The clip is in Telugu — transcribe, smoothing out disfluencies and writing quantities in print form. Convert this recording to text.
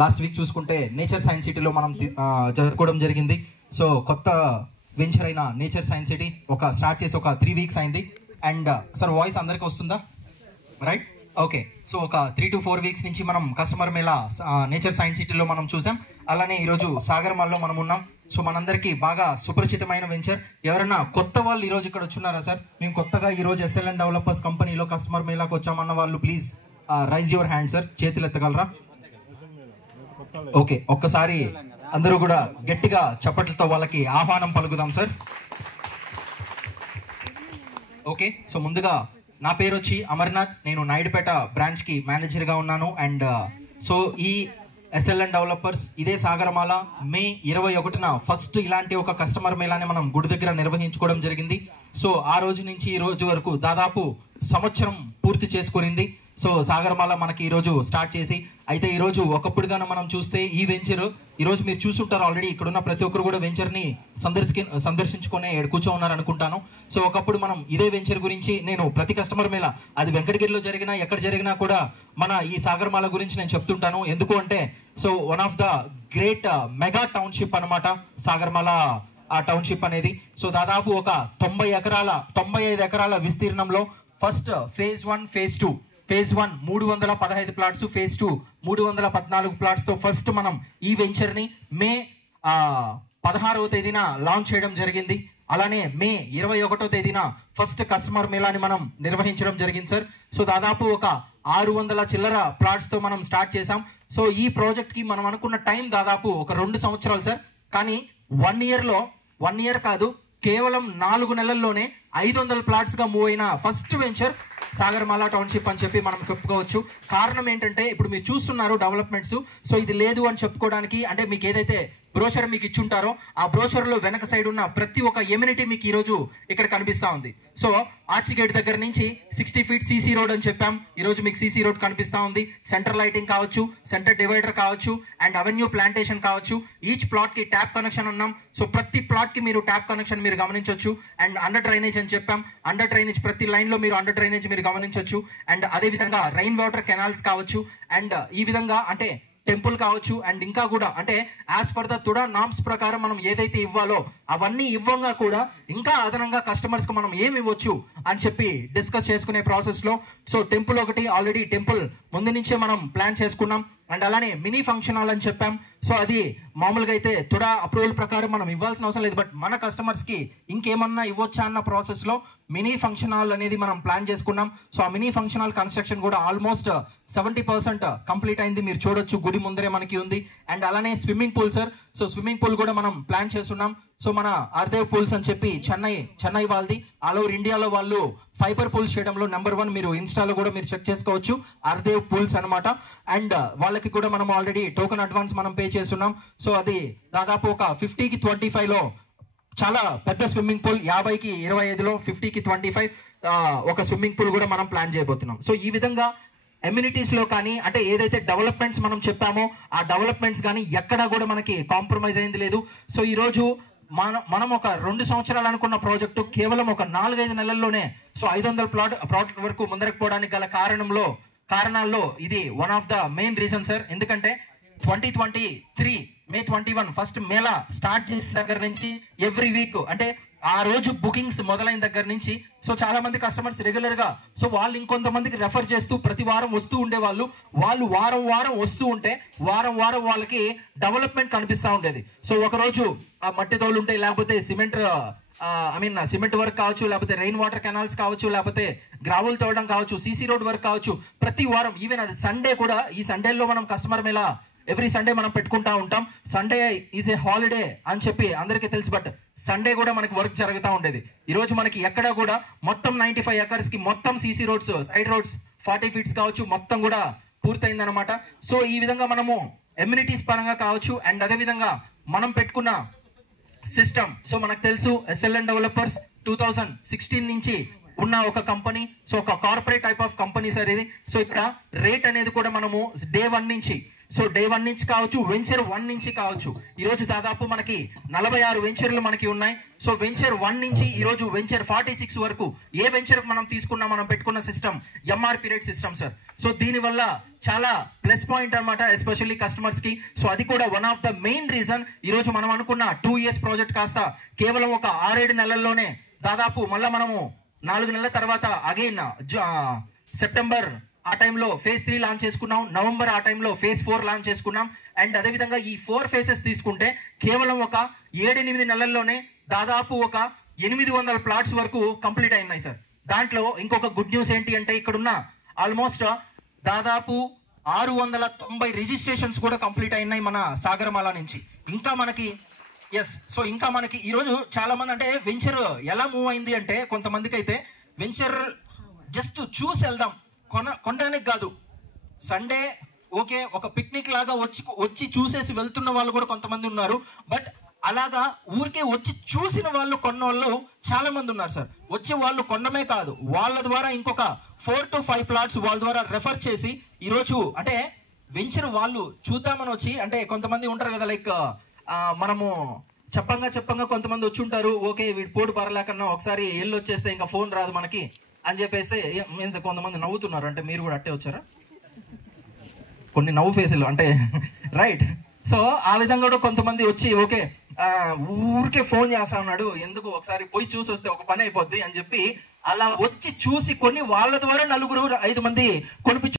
లాస్ట్ వీక్ చూసుకుంటే నేచర్ సైన్స్ సిటీలో మనం జరుపుకోవడం జరిగింది. సో కొత్త వెంచర్ అయిన నేచర్ సైన్స్ సిటీ స్టార్ట్ చేసి 3 వీక్స్ అయింది. అండ్ సార్ వాయిస్ అందరికీ వస్తుందా? Right, okay. So 3 to 4 weeks నుంచి మనం కస్టమర్ మేళా నేచర్ సైన్స్ సిటీలో మనం చూసాం. అలానే ఈరోజు సాగర్ మాల్లో మనం ఉన్నాం. సో మనందరికీ బాగా సుపరిచితమైన వెంచర్. ఎవరైనా కొత్త వాళ్ళు ఈరోజు ఇక్కడ వచ్చున్నారా సార్? మేము కొత్తగా ఈరోజు SLN డెవలపర్స్ కంపెనీలో కస్టమర్ మేళాకి వచ్చామన్న వాళ్ళు please rise your hand sir. చేతులు ఎత్తగలరా? ఓకే, ఒక్కసారి అందరూ కూడా గట్టిగా చప్పట్లతో వాళ్ళకి ఆహ్వానం పలుకుదాం సార్. ఓకే, సో ముందుగా నా పేరు వచ్చి అమర్నాథ్. నేను నాయుడుపేట బ్రాంచ్ కి మేనేజర్ గా ఉన్నాను. అండ్ సో ఈ SLN డెవలపర్స్ ఇదే సాగరమాల మే 21న ఫస్ట్ ఇలాంటి ఒక కస్టమర్ మేళాని మనం గుడి దగ్గర నిర్వహించుకోవడం జరిగింది. సో ఆ రోజు నుంచి ఈ రోజు వరకు దాదాపు సంవత్సరం పూర్తి చేసుకునింది. సో సాగరమాల మనకి ఈ రోజు స్టార్ట్ చేసి అయితే ఈ రోజు ఒకప్పుడుగానే మనం చూస్తే ఈ వెంచర్ ఈ రోజు మీరు చూసుంటారు ఆల్రెడీ. ఇక్కడ ఉన్న ప్రతి ఒక్కరు కూడా వెంచర్ ని సందర్శించుకునే కూర్చో ఉన్నారు అనుకుంటాను. సో ఒకప్పుడు మనం ఇదే వెంచర్ గురించి నేను ప్రతి కస్టమర్ మేళ అది వెంకటగిరిలో జరిగినా ఎక్కడ జరిగినా కూడా మన ఈ సాగరమాల గురించి నేను చెప్తుంటాను. ఎందుకు అంటే so one of the great mega township అనమాట సాగరమాల ఆ టౌన్షిప్ అనేది. సో దాదాపు 95 ఎకరాల విస్తీర్ణంలో first phase 1 phase 2 phase 1 315 plots, phase 2 314 plots తో ఫస్ట్ మనం ఈ వెంచర్ ని మే 16వ తేదీన లాంచ్ చేయడం జరిగింది. అలానే మే 21వ తేదీన ఫస్ట్ కస్టమర్ మేళాని మనం నిర్వహించడం జరిగింది సార్. సో దాదాపు 600 చిల్లర ప్లాట్స్ తో మనం స్టార్ట్ చేసాం. సో ఈ ప్రాజెక్ట్ కి మనం అనుకున్న టైం దాదాపు 2 సంవత్సరాలు సార్. కానీ 1 ఇయర్ కాదు, కేవలం 4 నెలల్లోనే 500 ప్లాట్స్ గా మూవ్ అయిన ఫస్ట్ వెంచర్ సాగరమాల టౌన్షిప్ అని చెప్పి మనం చెప్పుకోవచ్చు. కారణం ఏంటంటే ఇప్పుడు మీరు చూస్తున్నారు డెవలప్మెంట్స్. సో ఇది లేదు అని చెప్పుకోవడానికి అంటే మీకు ఏదైతే బ్రోషర్ మీకు ఇచ్చుంటారో ఆ బ్రోషర్ లో వెనక సైడ్ ఉన్న ప్రతి ఒక్క ఎమ్యూనిటీ మీకు ఈ రోజు ఇక్కడ కనిపిస్తా ఉంది. సో ఆర్చి గేట్ దగ్గర నుంచి 60 feet CC రోడ్ అని చెప్పాం. ఈ రోజు మీకు CC రోడ్ కనిపిస్తా ఉంది. సెంటర్ లైటింగ్ కావచ్చు, సెంటర్ డివైడర్ కావచ్చు, అండ్ అవెన్యూ ప్లాంటేషన్ కావచ్చు. ఈచ్ ప్లాట్ కి ట్యాప్ కనెక్షన్ అన్నాం. సో ప్రతి ప్లాట్ కి మీరు ట్యాప్ కనెక్షన్ మీరు గమనించవచ్చు. అండ్ అండర్ డ్రైనేజ్ అని చెప్పాం. అండర్ డ్రైనేజ్ ప్రతి లైన్ లో మీరు అండర్ డ్రైనేజ్ మీరు గమనించవచ్చు. అండ్ అదే విధంగా రైన్ వాటర్ కెనాల్స్ కావచ్చు. అండ్ ఈ విధంగా అంటే టెంపుల్ కావచ్చు. అండ్ ఇంకా కూడా అంటే as per the TUDA norms ప్రకారం మనం ఏదైతే ఇవ్వాలో అవన్నీ ఇవ్వంగా కూడా ఇంకా అదనంగా కస్టమర్స్ కు మనం ఏమి ఇవ్వచ్చు అని చెప్పి డిస్కస్ చేసుకునే ప్రాసెస్ లో సో టెంపుల్ ఒకటి ఆల్రెడీ టెంపుల్ ముందు నుంచే మనం ప్లాన్ చేసుకున్నాం. అండ్ అలానే మినీ ఫంక్షన్ హాల్ అని చెప్పాం. సో అది మామూలుగా అయితే తుడా అప్రూవల్ ప్రకారం మనం ఇవ్వాల్సిన అవసరం లేదు. బట్ మన కస్టమర్స్ కి ఇంకేమన్నా ఇవ్వచ్చా అన్న ప్రాసెస్ లో మినీ ఫంక్షన్ హాల్ అనేది మనం ప్లాన్ చేసుకున్నాం. సో ఆ మినీ ఫంక్షన్ హాల్ కన్స్ట్రక్షన్ కూడా ఆల్మోస్ట్ 70% కంప్లీట్ అయింది. మీరు చూడొచ్చు గుడి ముందరే మనకి ఉంది. అండ్ అలానే swimming pool sir. So swimming pool కూడా మనం ప్లాన్ చేస్తున్నాం. సో మన అర్దేవ్ పూల్స్ అని చెప్పి చెన్నై వాళ్ళది ఆల్ ఓవర్ ఇండియాలో వాళ్ళు ఫైబర్ పూల్స్ చేయడంలో నెంబర్ 1. మీరు ఇన్స్టాలో కూడా మీరు చెక్ చేసుకోవచ్చు అర్దేవ్ పూల్స్ అనమాట. అండ్ వాళ్ళకి కూడా మనం ఆల్రెడీ టోకెన్ అడ్వాన్స్ మనం పే చేస్తున్నాం. సో అది దాదాపు 50కి 25లో చాలా పెద్ద స్విమ్మింగ్ పూల్, 50కి 25లో 50కి 25 ఒక స్విమ్మింగ్ పూల్ కూడా మనం ప్లాన్ చేయబోతున్నాం. సో ఈ విధంగా ఎమ్యూనిటీస్ లో కానీ అంటే ఏదైతే డెవలప్మెంట్స్ మనం చెప్పామో ఆ డెవలప్మెంట్స్ కానీ ఎక్కడా కూడా మనకి కాంప్రమైజ్ అయింది లేదు. సో ఈ రోజు మనం 2 సంవత్సరాలు అనుకున్న ప్రాజెక్టు కేవలం 4-5 నెలల్లోనే సో 500 ప్లాట్ వరకు ముందరకపోవడానికి గల కారణాల్లో ఇది one of the main reason sir. ఎందుకంటే 2023 మే 21 ఫస్ట్ మేళా స్టార్ట్ చేసిన దగ్గర నుంచి ఎవ్రీ వీక్ అంటే ఆ రోజు బుకింగ్స్ మొదలైన దగ్గర నుంచి సో చాలా మంది కస్టమర్స్ రెగ్యులర్ గా సో వాళ్ళు ఇంకొంతమందికి రెఫర్ చేస్తూ ప్రతి వారం వస్తూ ఉండేవాళ్ళు. వాళ్ళు వారం వస్తూ ఉంటే వారం వాళ్ళకి డెవలప్మెంట్ కనిపిస్తూ ఉండేది. సో ఒకరోజు ఆ మట్టి తోలు ఉంటాయి, లేకపోతే సిమెంట్ వర్క్ కావచ్చు, లేకపోతే రెయిన్ వాటర్ కెనాల్స్ కావచ్చు, లేకపోతే గ్రావులు తోడడం కావచ్చు, CC రోడ్ వర్క్ కావచ్చు. ప్రతి వారం ఈవెన్ అది సండే కూడా ఈ సండేలో మనం కస్టమర్ మేళా ఎవ్రీ సండే మనం పెట్టుకుంటా ఉంటాం. సండే ఈజ్ ఏ హాలిడే అని చెప్పి అందరికీ తెలుసు. బట్ సండే కూడా మనకి వర్క్ జరుగుతూ ఉండేది. ఈ రోజు మనకి ఎక్కడ కూడా మొత్తం 95 acres కి మొత్తం CC roads, side roads 40 feet కావచ్చు మొత్తం కూడా పూర్తయింది అనమాట. సో ఈ విధంగా మనము ఎమ్యూనిటీస్ పరంగా కావచ్చు అండ్ అదే విధంగా మనం పెట్టుకున్న సిస్టమ్. సో మనకు తెలుసు SLN డెవలపర్స్ 2016 నుంచి ఉన్న ఒక కంపెనీ. సో ఒక corporate type of company sir ఇది. సో ఇక్కడ రేట్ అనేది కూడా మనము day 1 నుంచి సో డే 1 నుంచి కావచ్చు, వెంచర్ 1 నుంచి కావచ్చు. ఈరోజు దాదాపు మనకి 46 వెంచర్లు మనకి ఉన్నాయి. సో వెంచర్ 1 నుంచి ఈరోజు వెంచర్ 46 వరకు ఏ వెంచర్ మనం తీసుకున్నా మనం పెట్టుకున్న system MR period system sir. So దీనివల్ల చాలా ప్లస్ పాయింట్ అనమాట, ఎస్పెషల్లీ కస్టమర్స్ కి. సో అది కూడా one of the main reason ఈరోజు మనం అనుకున్న 2 years ప్రాజెక్ట్ కాస్త కేవలం ఒక 6-7 నెలల్లోనే దాదాపు మళ్ళీ మనము 4 నెలల తర్వాత అగైన్ సెప్టెంబర్ ఆ టైంలో phase 3 లాంచ్ చేసుకున్నాం, నవంబర్ ఆ టైంలో phase 4 లాంచ్ చేసుకున్నాం. అండ్ అదేవిధంగా ఈ 4 phases తీసుకుంటే కేవలం ఒక 7-8 నెలల్లోనే దాదాపు ఒక 800 ప్లాట్స్ వరకు కంప్లీట్ అయినాయి సార్. దాంట్లో ఇంకొక గుడ్ న్యూస్ ఏంటి అంటే ఇక్కడున్న ఆల్మోస్ట్ దాదాపు 690 రిజిస్ట్రేషన్స్ కూడా కంప్లీట్ అయినాయి మన సాగరమాల నుంచి. ఇంకా మనకి సో ఇంకా మనకి ఈరోజు చాలా మంది అంటే వెంచర్ ఎలా మూవ్ అయింది అంటే కొంతమందికి అయితే వెంచర్ జస్ట్ చూసి వెళ్దాం, కొనడానికి కాదు, సండే ఓకే ఒక పిక్నిక్ లాగా వచ్చి చూసేసి వెళ్తున్న వాళ్ళు కూడా కొంతమంది ఉన్నారు. బట్ అలాగా ఊరికే వచ్చి చూసిన వాళ్ళు కొన్న వాళ్ళు చాలా మంది ఉన్నారు సార్. వచ్చే వాళ్ళు కొనడమే కాదు, వాళ్ళ ద్వారా ఇంకొక 4 to 5 ప్లాట్స్ వాళ్ళ ద్వారా రెఫర్ చేసి ఈరోజు అంటే వెంచర్ వాళ్ళు చూద్దామని వచ్చి, అంటే కొంతమంది ఉంటారు కదా లైక్ మనము చెప్పంగా కొంతమంది వచ్చి ఉంటారు, ఓకే వీడి పోటు పరలేకన్నా ఒకసారి ఎల్లు వచ్చేస్తే ఇంకా ఫోన్ రాదు మనకి అని చెప్పేస్తే మీన్స్ కొంతమంది నవ్వుతున్నారు. అంటే మీరు కూడా అట్టే వచ్చారా? కొన్ని నవ్వు ఫేసులు అంటే రైట్. సో ఆ విధంగా కూడా కొంతమంది వచ్చి ఓకే ఊరికే ఫోన్ చేస్తా ఉన్నాడు, ఎందుకు ఒకసారి పోయి చూసి వస్తే ఒక పని అయిపోద్ది అని చెప్పి అలా వచ్చి చూసి కొన్ని వాళ్ళ ద్వారా 4-5 మంది కొనిపించు